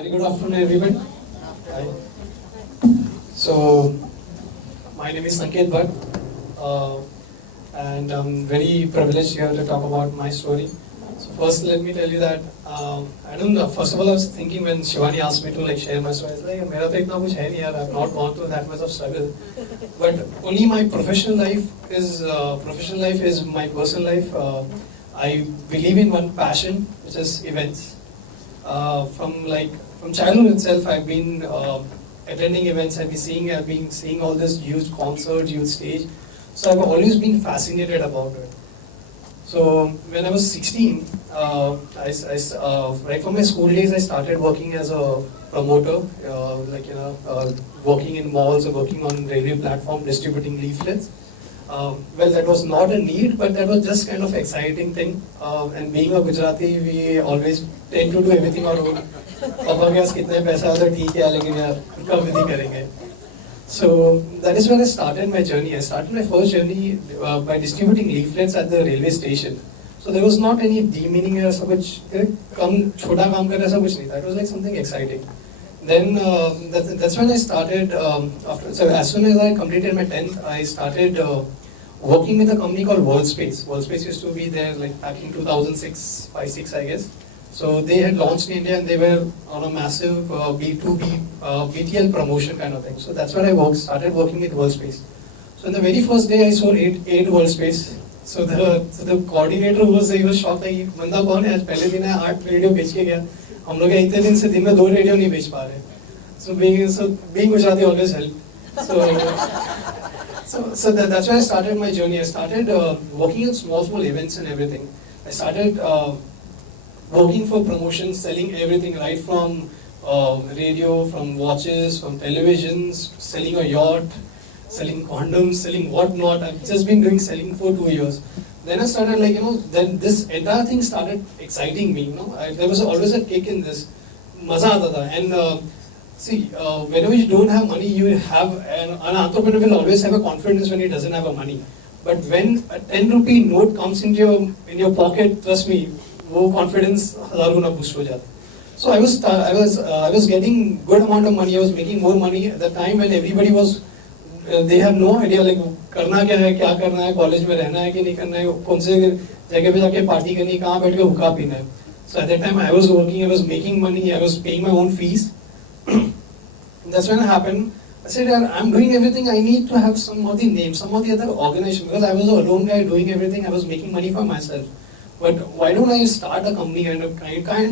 Very good afternoon, everyone. Hi. So, my name is Sanket Bhatt, and I'm very privileged here to talk about my story. So, first, let me tell you that I don't know. First of all, I was thinking when Shivani asked me to share my story, I was like, "मेरा तो इतना कुछ है नहीं यार. I've not gone through that much of struggle." But only my professional life is my personal life. I believe in one passion, which is events. From childhood itself, I've been attending events. I've been seeing all this huge concerts, huge stage. So I've always been fascinated about it. So when I was 16, right from my school days, I started working as a promoter, working in malls or working on railway platform, distributing leaflets. Well, that was not a need, but that was just kind of exciting thing. And being a Gujarati, we always tend to do everything our own. पापा के पास कितने पैसा है तो ठीक है, लेकिन यार कब विधि करेंगे. So that is when I started my journey. I started my first journey by distributing leaflets at the railway station. So there was not any demeaning or ऐसा कुछ कम छोटा काम कर ऐसा कुछ नहीं था. It was like something exciting. Then that's when I started. So as soon as I completed my 10th, I started working with a company called Worldspace. Worldspace used to be there back in 2006, 5, 6 I guess. So they had launched in India and they were on a massive B2B BTL promotion kind of thing. So that's where I started working with Worldspace. So in the very first day I sold eight Worldspace. So the coordinator he was shocked like बंदा कौन है, आज पहले दिन है 8 radio बेच के गया. हम लोग इतने दिन से दिन में 2 रेडियो नहीं बेच पा रहे. So being Gujarati always helped. So that's why I started my journey. I started working on small events and everything. I started working for promotions, selling everything right from radio, from watches, from televisions, selling a yacht, selling condoms, selling whatnot. I've just been doing selling for 2 years. Then I started then this entire thing started exciting me. There was always a kick in this. Maza aata tha. And see, whenever you don't have money, you have an entrepreneur will always have a confidence when he doesn't have a money. But when a 10 rupee note comes in your pocket, trust me, वो confidence 1000 गुना boost हो जाता. So I was getting good amount of money. I was making more money at the time when everybody was they have no idea करना क्या है, क्या करना है, college में रहना है कि नहीं करना है, कौन से जगह पे जाके पार्टी करनी है, कहाँ बैठ के हुक्का पीना है. So at that time I was working, I was making money, I was paying my own fees. That's when it happened. I said, I'm doing everything. I need to have some of the names, some of the other organization, because I was a lone guy doing everything. I was making money for myself. But why don't I start a company kind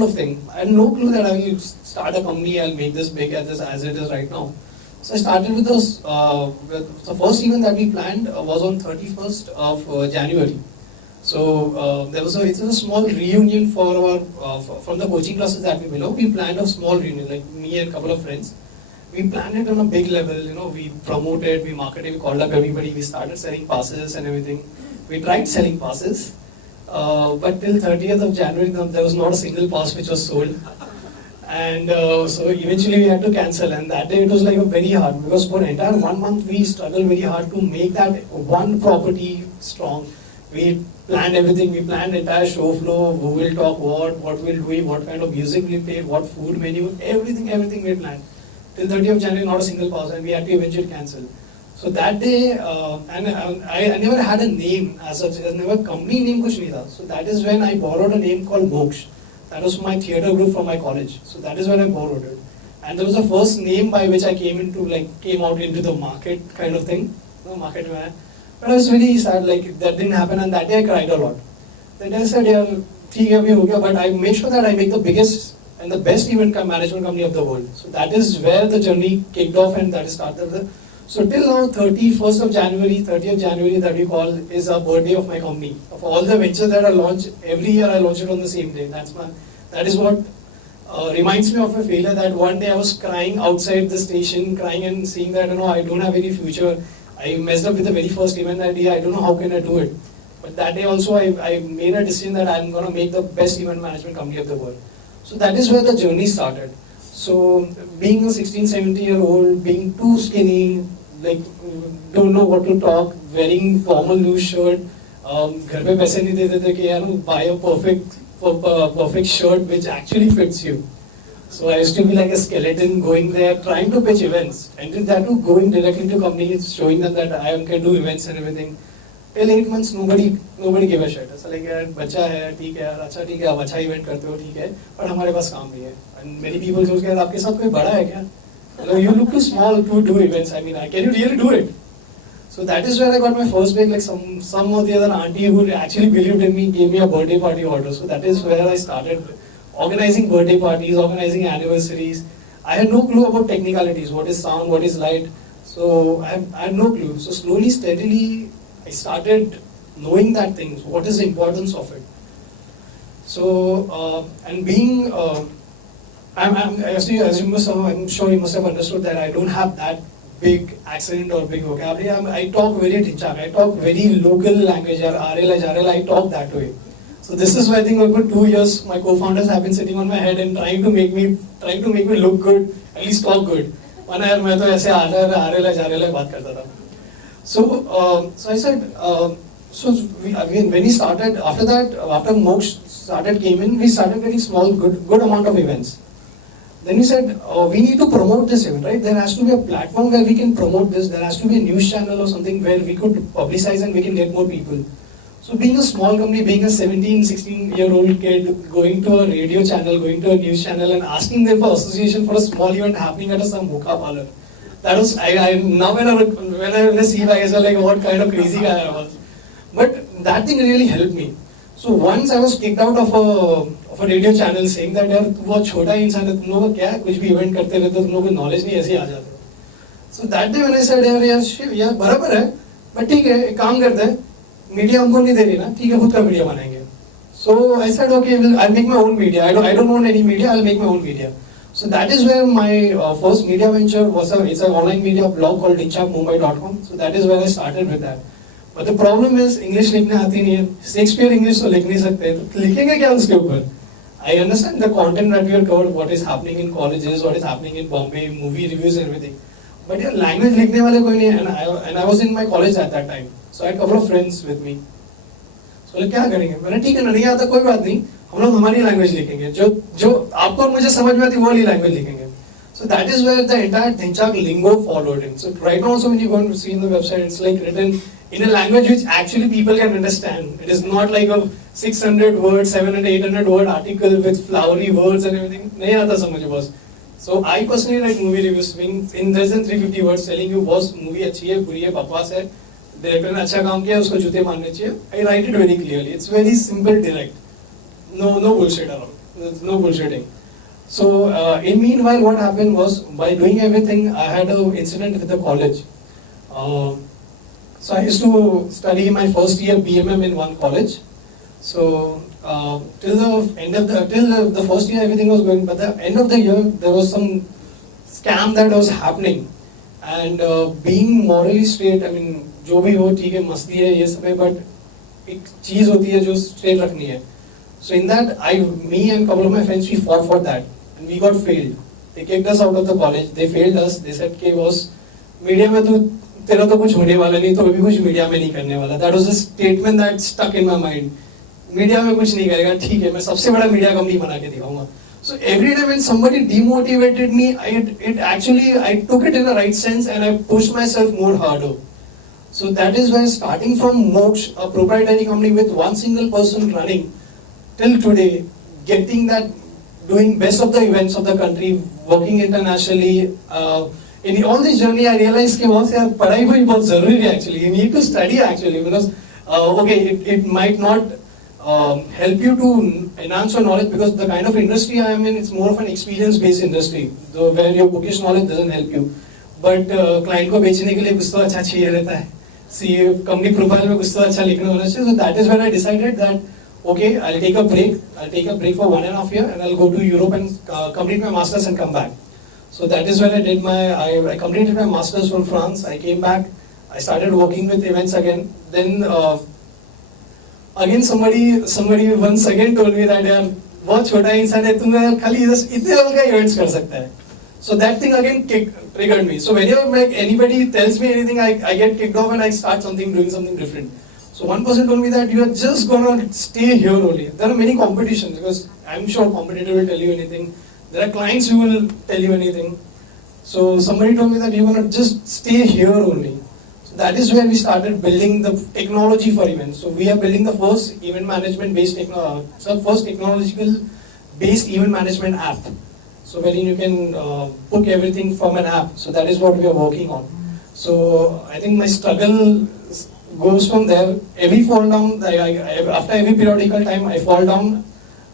of thing? I had no clue that I will start a company, I'll make this big as it is right now. So I started with this, the first event that we planned was on 31st of January. So it's a small reunion for our, from the coaching classes that we belong. We planned a small reunion, like me and a couple of friends. We planned it on a big level, we promoted, we marketed, we called up everybody, we started selling passes and everything. We tried selling passes. But till 30th of January, there was not a single pass which was sold. And so eventually we had to cancel. And that day it was very hard because for an entire 1 month we struggled very hard to make that one property strong. We planned everything. We planned entire show flow, who will talk what we'll do, what kind of music we'll play, what food menu, everything we planned. Till 30th of January, not a single pass, and we had to eventually cancel. So that day, and I never had a name as such, never company name kuch nahi tha. So that is when I borrowed a name called Moksh. That was my theatre group from my college. So that is when I borrowed it. And that was the first name by which I came out into the market kind of thing. Market mein. But I was really sad, that didn't happen, and that day I cried a lot. Then I said, yeah, theek hai, abhi ho gaya, but I made sure that I make the biggest and the best event management company of the world. So that is where the journey kicked off, and that is started. So till now, 31st of January, 30th of January that we call is a birthday of my company. Of all the ventures that I launch, every year I launch it on the same day. That is what reminds me of a failure, that one day I was crying outside the station, crying and seeing that I don't have any future. I messed up with the very first event idea. I don't know how can I do it. But that day also I made a decision that I'm going to make the best event management company of the world. So that is where the journey started. So being a 16, 17-year-old, being too skinny, don't know what to talk, wearing formal loose shirt, घर पे पैसे नहीं देते थे कि buy a perfect shirt which actually fits you. So I used to be like a skeleton going there, trying to pitch events, and then that too going directly to companies, showing them that I can do events and everything. Till 8 months, nobody gave a shit. ऐसा like यार बच्चा है, ठीक है यार, अच्छा ठीक है, आप अच्छा इवेंट करते हो, ठीक है, पर हमारे पास काम नहीं है. And many people सोच के आपके साथ कोई बड़ा है क्या? You look too small to do events. I mean, can you really do it? So that is where I got my first break. Like some of the other auntie who actually believed in me gave me a birthday party order. So that is where I started organizing birthday parties, organizing anniversaries. I had no clue about technicalities, what is sound, what is light. So I had no clue. So slowly, steadily, I started knowing that things, what is the importance of it. So, and being, I'm sure you must have understood that I don't have that big accent or big vocabulary. I talk very Dhinchak, I talk very local language, RL, I talk that way. So this is why I think over 2 years my co-founders have been sitting on my head and trying to make me look good, at least talk good. One year मैं तो ऐसे RL बात करता था. So I said, when we started, after that, after Moksha came in, we started getting small, good amount of events. Then we said, we need to promote this event, right? There has to be a platform where we can promote this. There has to be a news channel or something where we could publicize and we can get more people. So being a small company, being a 17, 16-year-old kid, going to a radio channel, going to a news channel and asking them for association for a small event happening at some hookah parlor. That was, now when I see it, I was like, what kind of crazy guy I was. But that thing really helped me. So once I was kicked out of a radio channel saying that यार तू बहुत छोटा ही इंसान है, तुम लोग क्या कुछ भी इवेंट करते रहते हो, तुम लोगों को नॉलेज नहीं ऐसे ही आ जाता. So that day when I said यार बराबर है, but ठीक है, एक काम करते हैं, मीडिया हमको नहीं दे रही ना, ठीक है, खुद का मीडिया बनाएंगे. So I said okay, I'll make my own media. I don't want any media, I'll make my own media. So that is where my first media venture was. It's an online media blog called dhinchakmumbai.com. So that is where I started with that. But the problem is English लिखने आती नहीं है. Shakespeare English तो लिख नहीं सकते, तो लिखेंगे क्या उसके ऊपर? I understand the content that we have covered, what is happening in colleges, what is happening in Bombay, movie reviews and everything. But यार language लिखने वाले कोई नहीं है, and I was in my college at that time. So I had a couple of friends with me. So क्या करेंगे? मैंने ठीक है ना, नहीं आता कोई बात नहीं, हम लोग हमारी लैंग्वेज लिखेंगे, जो आपको और मुझे समझ में आती है वो वाली लैंग्वेज लिखेंगे. So that is where the entire Dhinchak lingo followed in. So right now also when you go and see in the website, it's like written in a language which actually people can understand. It is not like a 600 word, 700, 800 word article with flowery words and everything. नहीं आता समझ बस. So I personally write movie reviews in less than 350 words telling you बस movie अच्छी है, बुरी है, बकवास है, डायरेक्टर ने अच्छा काम किया, उसको जूते मारने चाहिए. I write it very clearly. It's very simple, direct. No bullshit around. There's no bullshitting. So in meanwhile, what happened was by doing everything, I had an incident with the college. So I used to study my first year BMM in one college. So till the first year everything was going, but the end of the year there was some scam that was happening. And being morally straight, I mean जो भी हो ठीक है, मस्ती है ये सब है, but एक चीज होती है जो straight रखनी है. So in that, me and a couple of my friends, we fought for that, and we got failed. They kicked us out of the college. They failed us. They said कि boss, media में तू तेरा तो कुछ होने वाला नहीं, तो अभी कुछ मीडिया में नहीं करने वाला. That was a statement that stuck in my mind. Media में कुछ नहीं करेगा, ठीक है, मैं सबसे बड़ा मीडिया कंपनी बना के दिखाऊंगा. So every time when somebody demotivated me, I took it in the right sense and I pushed myself more harder. So that is why starting from Moksha, a proprietary company with one single person running, till today, getting that, doing best of the events of the country, working internationally, in all this journey I realized कि बहुत यार पढ़ाई भी बहुत ज़रूरी है actually. You need to study actually because okay, it might not help you to enhance your knowledge because the kind of industry I am in, it's more of an experience-based industry, where your bookish knowledge doesn't help you. But client को बेचने के लिए कुछ तो अच्छा चाहिए रहता है. See, company profile में कुछ तो अच्छा लिखना होना चाहिए. So that is when I decided that okay, I'll take a break. I'll take a break for 1.5 years and I'll go to Europe and complete my masters and come back. So that is when I completed my masters from France. I came back. I started working with events again. Then again somebody once again told me that यार बहुत छोटा इंसान है, तुम्हें खाली इतने level का events कर सकता है. So that thing again triggered me. So whenever like anybody tells me anything, I get kicked off and I start doing something different. So one person told me that you are just gonna stay here only. There are many competitions because I'm sure competitor will tell you anything. There are clients who will tell you anything. So somebody told me that you want to just stay here only. So that is where we started building the technology for events. So we are building the first event management based first technological based event management app. So wherein you can book everything from an app. So that is what we are working on. So I think my struggle goes from there. Every fall down, after every periodical time, I fall down,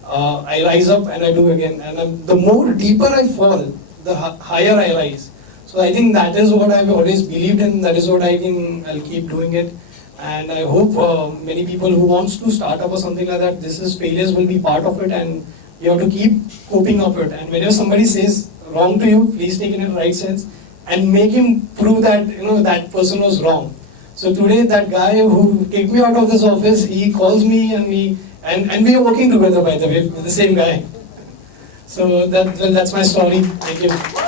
I rise up and I do again. And the more deeper I fall, the higher I rise. So I think that is what I've always believed in. That is what I'll keep doing it. And I hope many people who wants to start up or something like that, failures will be part of it, and you have to keep coping up it. And whenever somebody says wrong to you, please take it in the right sense and make him prove that that person was wrong. So today that guy who kicked me out of this office, he calls me and we are working together, by the way, with the same guy. So that's my story. Thank you.